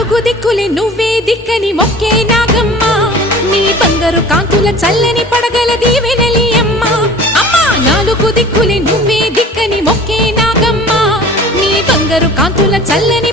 నాలుగు దిక్కులే నువ్వే దిక్కని మొక్కే నాగమ్మ నీ బంగారు కాంతుల చల్లని పడగల దీవెనలి అమ్మ అమ్మా నాలుగు దిక్కులే నువ్వే దిక్కని మొక్కే నాగమ్మ నీ బంగారు కాంతుల చల్లని